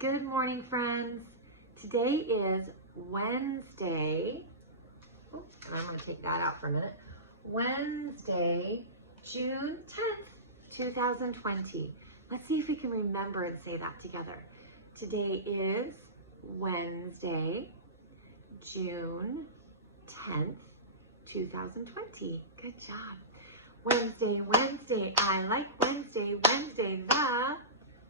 Good morning, friends. Today is Wednesday. Oh, I'm going to take that out for a minute. Wednesday, June 10th, 2020. Let's see if we can remember and say that together. Today is Wednesday, June 10th, 2020. Good job. Wednesday, I like Wednesday, the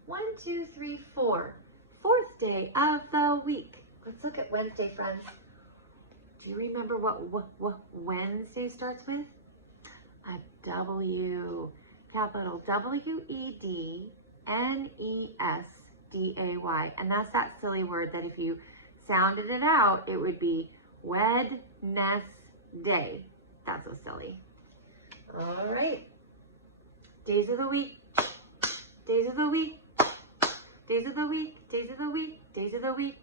1, 2, 3, 4. Fourth day of the week. Let's look at Wednesday, friends. Do you remember what Wednesday starts with? A W. Capital W-E-D-N-E-S-D-A-Y. And that's that silly word that if you sounded it out, it would be Wednesday. That's so silly. All right. Days of the week. Days of the week. Days of the week, days of the week, days of the week.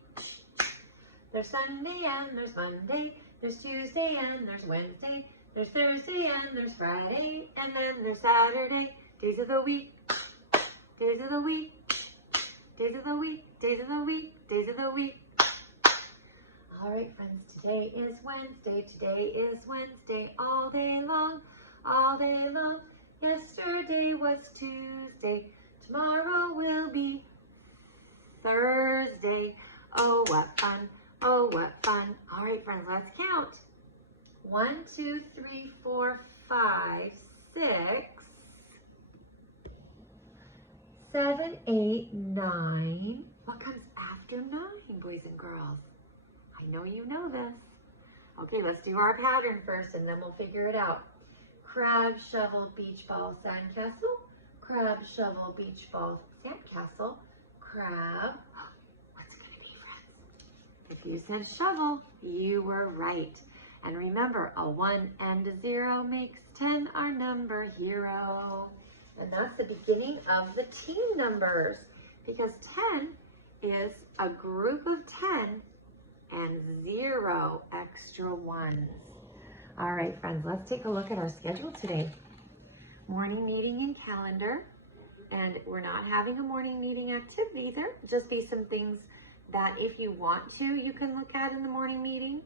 There's Sunday and there's Monday, there's Tuesday and there's Wednesday, there's Thursday and there's Friday, and then there's Saturday. Days of the week, days of the week, days of the week, days of the week, days of the week. All right, friends, today is Wednesday, all day long, all day long. Yesterday was Tuesday, tomorrow will be Thursday. Oh, what fun. Oh, what fun. All right, friends, let's count. 1, 2, 3, 4, 5, 6, 7, 8, 9. What comes after 9, boys and girls? I know you know this. Okay, let's do our pattern first, and then we'll figure it out. Crab, shovel, beach ball, sandcastle. Crab, shovel, beach ball, sandcastle. Crab. What's it gonna be, friends? If you said shovel, you were right. And remember, a 1 and a 0 makes 10, our number hero. And that's the beginning of the team numbers, because 10 is a group of 10 and 0 extra ones. All right, friends, let's take a look at our schedule today. Morning meeting and calendar. And we're not having a morning meeting activity. There will just be some things that if you want to, you can look at in the morning meeting.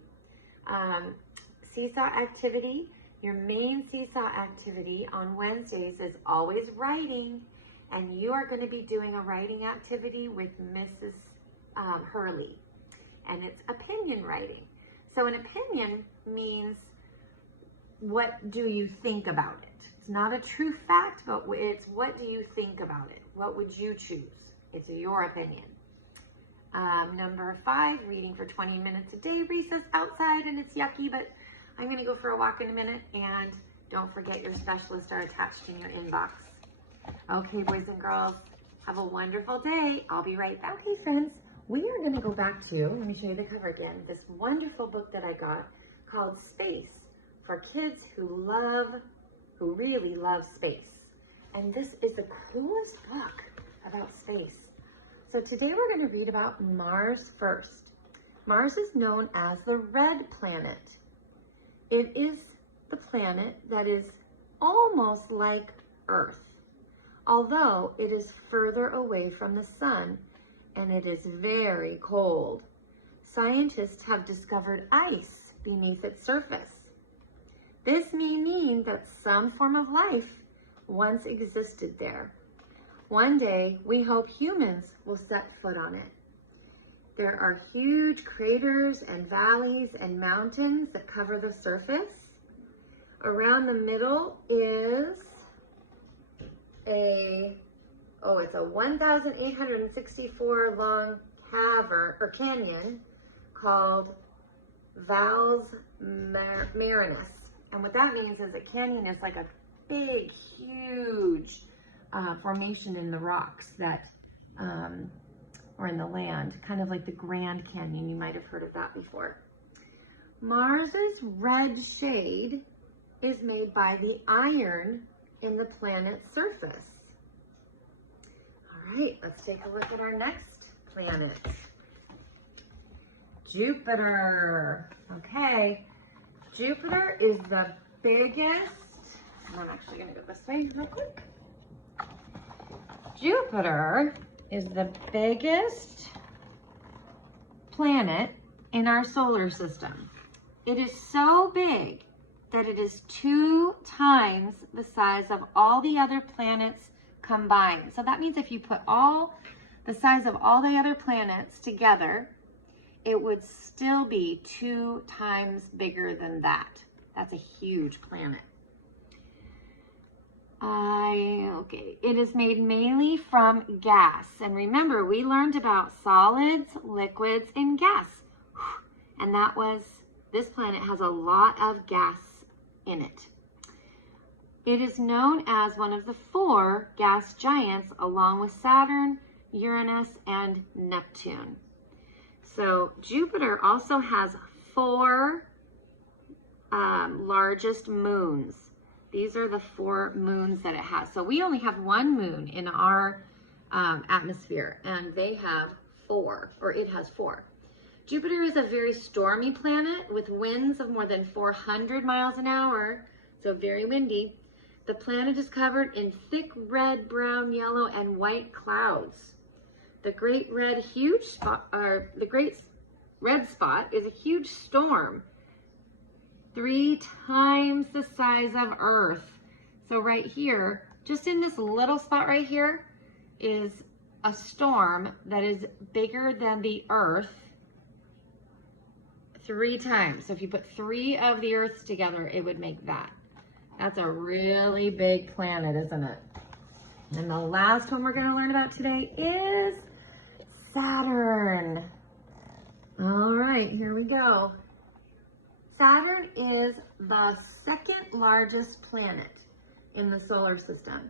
Seesaw activity. Your main seesaw activity on Wednesdays is always writing. And you are going to be doing a writing activity with Mrs. Hurley. And it's opinion writing. So an opinion means, what do you think about it? It's not a true fact, but it's what do you think about it? What would you choose? It's your opinion. Number 5, reading for 20 minutes a day. Recess outside and it's yucky, but I'm going to go for a walk in a minute. And don't forget your specialists are attached in your inbox. Okay, boys and girls, have a wonderful day. I'll be right back. Okay, friends, we are going to go back to, let me show you the cover again, this wonderful book that I got called Space for Kids Who really love space. And this is the coolest book about space. So today we're going to read about Mars first. Mars is known as the red planet. It is the planet that is almost like Earth, although it is further away from the sun and it is very cold. Scientists have discovered ice beneath its surface. This may mean that some form of life once existed there. One day, we hope humans will set foot on it. There are huge craters and valleys and mountains that cover the surface. Around the middle is it's a 1,864 long cavern or canyon called Valles Marineris. And what that means is a canyon is like a big, huge formation in the rocks that, or in the land, kind of like the Grand Canyon. You might have heard of that before. Mars's red shade is made by the iron in the planet's surface. All right, let's take a look at our next planet. Jupiter. Okay. Jupiter is the biggest, I'm actually going to go this way real quick. Jupiter is the biggest planet in our solar system. It is so big that it is 2 times the size of all the other planets combined. So that means if you put all the size of all the other planets together, it would still be 2 times bigger than that. That's a huge planet. Okay, it is made mainly from gas. And remember, we learned about solids, liquids, and gas. And this planet has a lot of gas in it. It is known as one of the 4 gas giants, along with Saturn, Uranus, and Neptune. So Jupiter also has 4 largest moons. These are the 4 moons that it has. So we only have 1 moon in our atmosphere, and they have 4, or it has 4. Jupiter is a very stormy planet with winds of more than 400 miles an hour, so very windy. The planet is covered in thick red, brown, yellow, and white clouds. The Great Red Spot is a huge storm, 3 times the size of Earth. So right here, just in this little spot right here, is a storm that is bigger than the Earth 3 times. So if you put 3 of the Earths together, it would make that. That's a really big planet, isn't it? And the last one we're going to learn about today is Saturn. All right, here we go. Saturn is the 2nd largest planet in the solar system.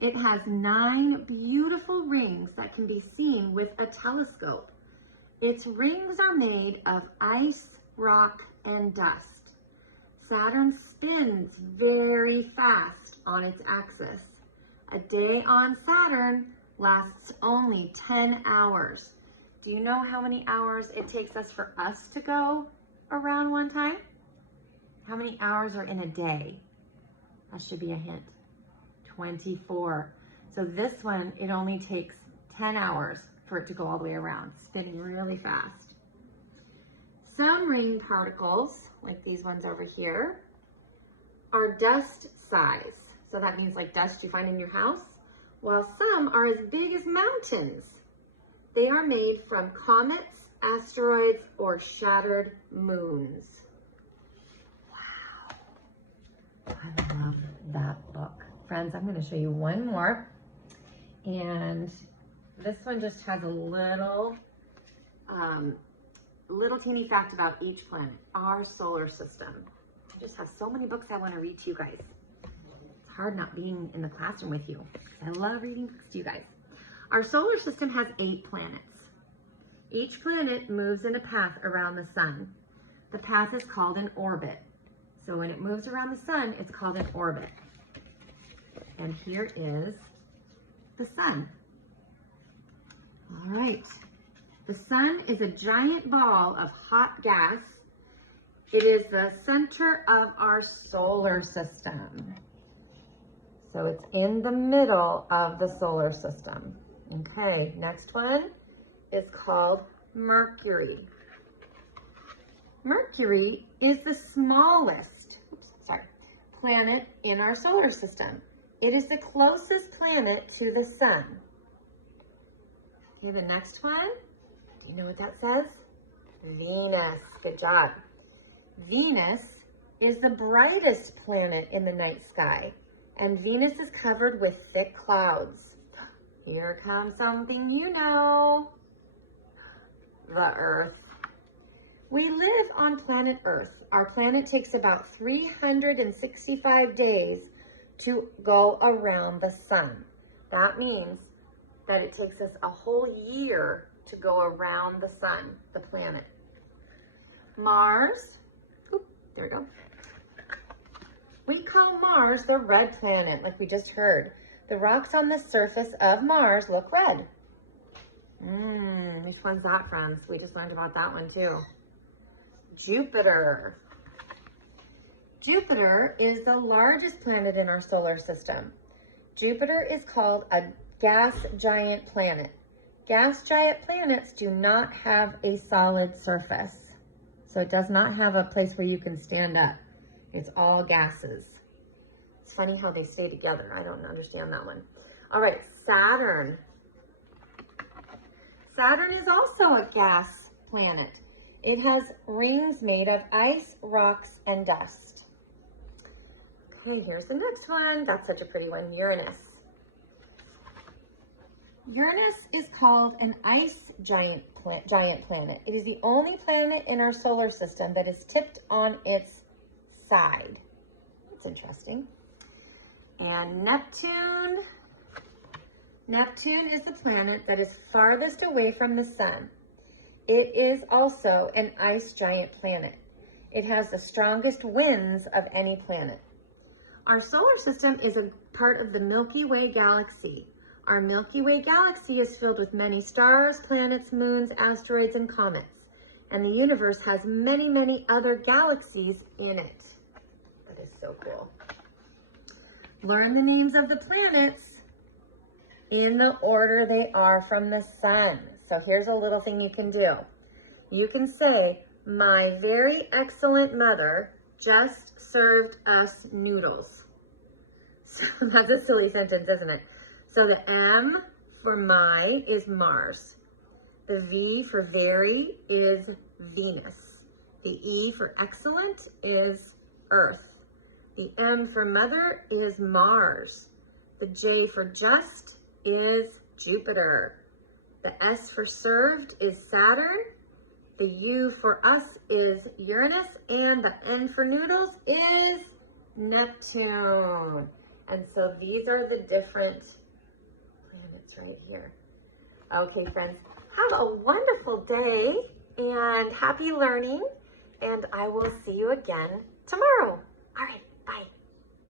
It has 9 beautiful rings that can be seen with a telescope. Its rings are made of ice, rock, and dust. Saturn spins very fast on its axis. A day on Saturn lasts only 10 hours. Do you know how many hours it takes for us to go around one time? How many hours are in a day? That should be a hint. 24. So this one, it only takes 10 hours for it to go all the way around, spinning really fast. Some ring particles, like these ones over here, are dust size. So that means like dust you find in your house, while some are as big as mountains. They are made from comets, asteroids, or shattered moons. Wow. I love that book. Friends, I'm going to show you one more. And this one just has a little teeny fact about each planet, our solar system. I just have so many books I want to read to you guys. It's hard not being in the classroom with you. I love reading books to you guys. Our solar system has 8 planets. Each planet moves in a path around the sun. The path is called an orbit. So when it moves around the sun, it's called an orbit. And here is the sun. All right. The sun is a giant ball of hot gas. It is the center of our solar system. So it's in the middle of the solar system. Okay, next one is called Mercury. Mercury is the smallest planet in our solar system. It is the closest planet to the sun. Okay, the next one, do you know what that says? Venus. Good job. Venus is the brightest planet in the night sky, and Venus is covered with thick clouds. Here comes something you know. The Earth. We live on planet Earth. Our planet takes about 365 days to go around the sun. That means that it takes us a whole year to go around the sun, the planet. Mars, there we go. We call Mars the red planet, like we just heard. The rocks on the surface of Mars look red. Which one's that, friends? We just learned about that one too. Jupiter. Jupiter is the largest planet in our solar system. Jupiter is called a gas giant planet. gas giant planets do not have a solid surface. So it does not have a place where you can stand up. It's all gases. It's funny how they stay together. I don't understand that one. All right, Saturn. Saturn is also a gas planet. It has rings made of ice, rocks, and dust. Okay, here's the next one. That's such a pretty one, Uranus. Uranus is called an ice giant planet. It is the only planet in our solar system that is tipped on its side. That's interesting. And Neptune. Neptune is the planet that is farthest away from the sun. It is also an ice giant planet. It has the strongest winds of any planet. Our solar system is a part of the Milky Way galaxy. Our Milky Way galaxy is filled with many stars, planets, moons, asteroids, and comets. And the universe has many, many other galaxies in it. That is so cool. Learn the names of the planets in the order they are from the sun. So here's a little thing you can do. You can say, my very excellent mother just served us noodles. So that's a silly sentence, isn't it? So the M for my is Mars. The V for very is Venus. The E for excellent is Earth. The M for mother is Mars. The J for just is Jupiter. The S for served is Saturn. The U for us is Uranus. And the N for noodles is Neptune. And so these are the different planets right here. Okay, friends, have a wonderful day and happy learning. And I will see you again tomorrow. All right.